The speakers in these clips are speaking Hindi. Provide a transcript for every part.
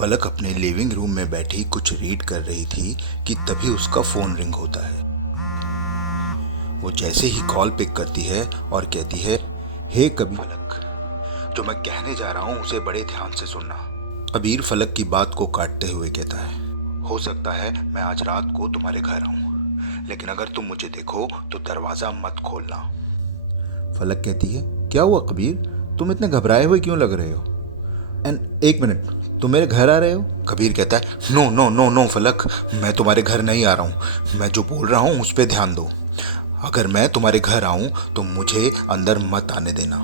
फलक अपने लिविंग रूम में बैठी कुछ रीड कर रही थी कि तभी उसका फोन रिंग होता है। वो जैसे ही कॉल पिक करती है और कहती है, हे कबीर। फलक, जो मैं कहने जा रहा हूं उसे बड़े ध्यान से सुनना। कबीर फलक की बात को काटते हुए कहता है, हो सकता है मैं आज रात को तुम्हारे घर आऊं, लेकिन अगर तुम मुझे देखो तो दरवाजा मत खोलना। फलक कहती है, क्या हुआ कबीर, तुम इतने घबराए हुए क्यों लग रहे हो? एक मिनट, तुम मेरे घर आ रहे हो? कबीर कहता है, नो नो नो नो फलक, मैं तुम्हारे घर नहीं आ रहा हूँ। मैं जो बोल रहा हूँ उस पर ध्यान दो। अगर मैं तुम्हारे घर आऊँ तो मुझे अंदर मत आने देना।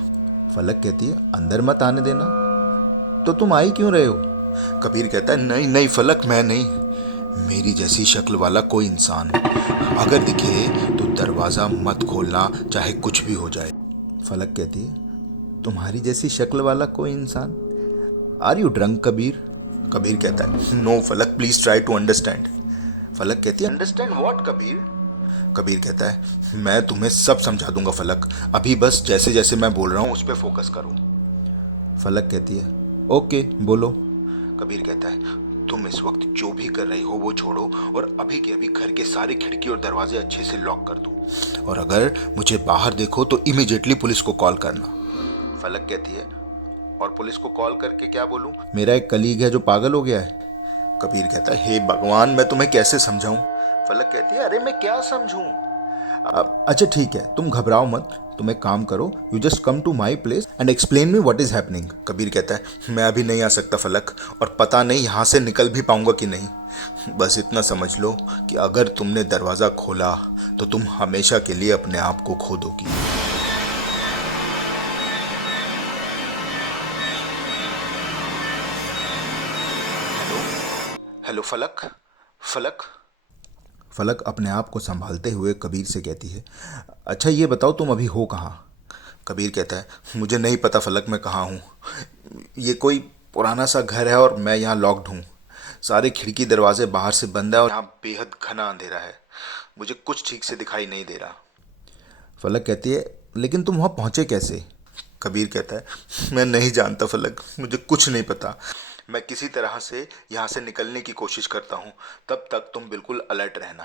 फलक कहती है, अंदर मत आने देना? तो तुम आई क्यों रहे हो? कबीर कहता है, नहीं नहीं फलक, मैं नहीं। मेरी जैसी शक्ल वाला कोई इंसान अगर दिखे तो दरवाज़ा मत खोलना, चाहे कुछ भी हो जाए। फलक कहती है, तुम्हारी जैसी शक्ल वाला कोई इंसान? Are you drunk Kabir? Kabir कहता है, नो फलक, प्लीज ट्राई टू अंडरस्टैंड। फलक कहती है, अंडरस्टैंड व्हाट कबीर? कबीर कहता है, मैं तुम्हें सब समझा दूंगा फलक, अभी बस जैसे जैसे मैं बोल रहा हूँ उस पर फोकस करो। फलक कहती है, ओके बोलो। कबीर कहता है, तुम इस वक्त जो भी कर रही हो वो छोड़ो और अभी के अभी घर के सारे खिड़की और दरवाजे अच्छे से लॉक कर दो, और अगर मुझे बाहर देखो तो इमीडिएटली पुलिस को कॉल करना। फलक कहती है, और पुलिस को कॉल करके क्या बोलूं? मेरा एक कलीग है जो पागल हो गया है। कबीर कहता है, हे भगवान, मैं तुम्हें कैसे समझाऊं? फलक कहती है, अरे मैं क्या समझूं? अच्छा ठीक है, तुम घबराओ मत, तुम एक काम करो, you just come to my place and explain me what is happening. Kabir कहता है, मैं अभी नहीं आ सकता फलक, और पता नहीं यहाँ से निकल भी पाऊंगा कि नहीं। बस इतना समझ लो कि अगर तुमने दरवाज़ा खोला तो तुम हमेशा के लिए अपने आप को खो दोगी। हेलो फलक। फलक फलक अपने आप को संभालते हुए कबीर से कहती है, अच्छा ये बताओ तुम अभी हो कहाँ? कबीर कहता है, मुझे नहीं पता फलक, मैं कहाँ हूँ। ये कोई पुराना सा घर है और मैं यहाँ लॉक्ड हूँ। सारे खिड़की दरवाजे बाहर से बंद है और यहाँ बेहद घना अंधेरा है। मुझे कुछ ठीक से दिखाई नहीं दे रहा। फलक कहती है, लेकिन तुम वहाँ पहुँचे कैसे? कबीर कहता है, मैं नहीं जानता फलक, मुझे कुछ नहीं पता। मैं किसी तरह से यहाँ से निकलने की कोशिश करता हूँ, तब तक तुम बिल्कुल अलर्ट रहना।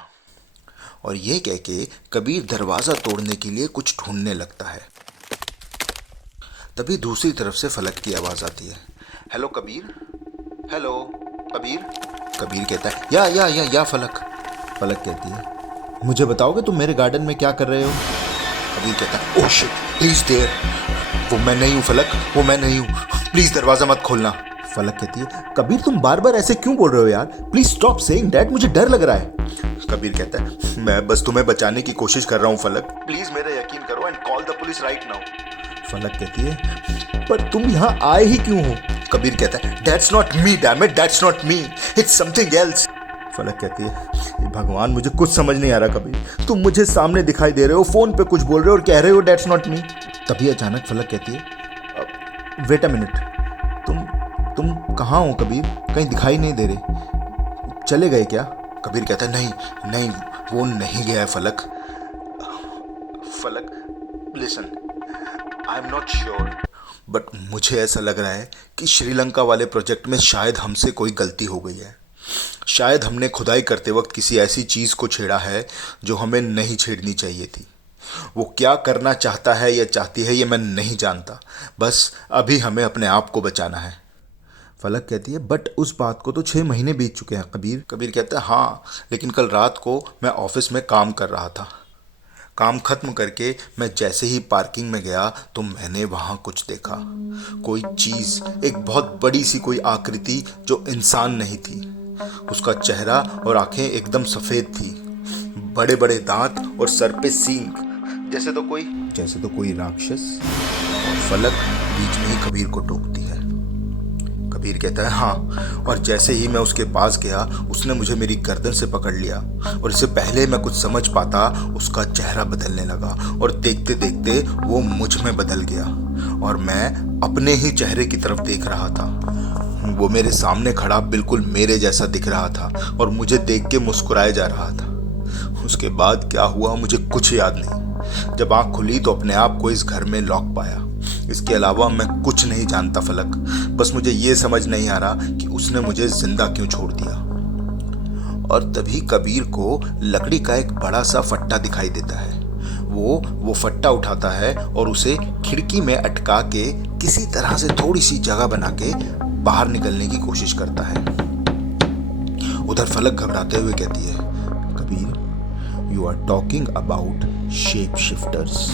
और ये कह के कबीर दरवाज़ा तोड़ने के लिए कुछ ढूंढने लगता है। तभी दूसरी तरफ से फलक की आवाज़ आती है, हेलो कबीर, हेलो कबीर। कबीर कहता है, या फलक। फलक कहती है, मुझे बताओगे तुम मेरे गार्डन में क्या कर रहे हो? कबीर कहता है, oh shit, he is there. वो मैं नहीं हूँ फलक, वो मैं नहीं हूँ, प्लीज़ दरवाज़ा मत खोलना। फलक कहती है, कबीर तुम बार बार ऐसे क्यों बोल रहे हो यार, प्लीज स्टॉप सेइंग दैट, मुझे डर लग रहा है। कबीर कहता है, मैं बस तुम्हें बचाने की कोशिश कर रहा हूँ फलक, प्लीज मेरा यकीन करो and call the police right now. फलक कहती है, पर तुम यहाँ आए ही क्यों हो? कबीर कहता है, that's not me damn it, that's not me, it's something else. फलक कहती है, भगवान मुझे कुछ समझ नहीं आ रहा कबीर, तुम मुझे सामने दिखाई दे रहे हो, फोन पे कुछ बोल रहे हो और कह रहे हो दैट्स नॉट मी। तभी अचानक फलक कहती है, वेट अ मिनट, तुम कहाँ हो कबीर, कहीं दिखाई नहीं दे रहे, चले गए क्या? कबीर कहता है, नहीं नहीं, वो नहीं गया है फलक। फलक listen, I am not sure, but मुझे ऐसा लग रहा है कि श्रीलंका वाले प्रोजेक्ट में शायद हमसे कोई गलती हो गई है। शायद हमने खुदाई करते वक्त किसी ऐसी चीज़ को छेड़ा है जो हमें नहीं छेड़नी चाहिए थी। वो क्या करना चाहता है या चाहती है ये मैं नहीं जानता, बस अभी हमें अपने आप को बचाना है। फलक कहती है, बट उस बात को तो 6 महीने बीत चुके हैं कबीर। कबीर कहता है, हाँ, लेकिन कल रात को मैं ऑफिस में काम कर रहा था। काम खत्म करके मैं जैसे ही पार्किंग में गया तो मैंने वहाँ कुछ देखा, कोई चीज़, एक बहुत बड़ी सी कोई आकृति जो इंसान नहीं थी। उसका चेहरा और आंखें एकदम सफ़ेद थी, बड़े बड़े दांत और सर पे सींग, जैसे तो कोई राक्षस। और फलक बीच में ही कबीर को टोकती है। कबीर कहता है, हाँ, और जैसे ही मैं उसके पास गया उसने मुझे मेरी गर्दन से पकड़ लिया और इससे पहले मैं कुछ समझ पाता उसका चेहरा बदलने लगा और देखते देखते वो मुझ में बदल गया और मैं अपने ही चेहरे की तरफ देख रहा था। वो मेरे सामने खड़ा बिल्कुल मेरे जैसा दिख रहा था और मुझे देख के मुस्कुराए जा रहा था। उसके बाद क्या हुआ मुझे कुछ याद नहीं। जब आँख खुली तो अपने आप को इस घर में लॉक पाया। इसके अलावा मैं कुछ नहीं जानता फलक। बस मुझे ये समझ नहीं आ रहा कि उसने मुझे जिंदा क्यों छोड़ दिया। और तभी कबीर को लकड़ी का एक बड़ा सा फट्टा दिखाई देता है। वो फट्टा उठाता है और उसे खिड़की में अटका के किसी तरह से थोड़ी सी जगह बना के बाहर निकलने की कोशिश करता है। उधर फलक घबराते हुए कहती है, Kabir, you are talking about shape shifters.